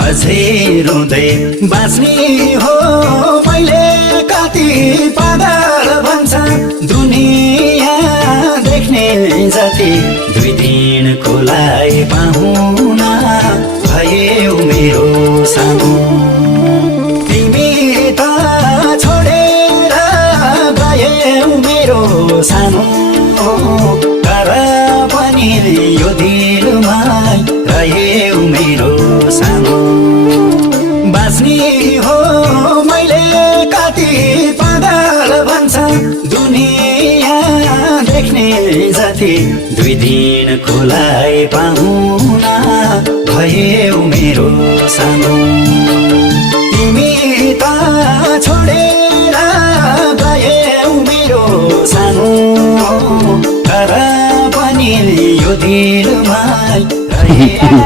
अझै रुँदै बाँच्ने हो मैले कति पागल भन्छ दुनियाँ देख्ने जति दुई दिन खोलाइ पाहुना भयौ मेरो सानो तिमी त छोडेर गयौ मेरो सानो तर पनि यो दिलमा रह्यौ मेरो सानो बाँच्ने हो मैले कति पागल भन्छ दुनियाँ देख्ने जति दुई दिन खोलाइ पाहुना भयौ मेरो सानो तिमी त छोडेर गयौ मेरो सानो तर पनि यो दिलमा रह्यौ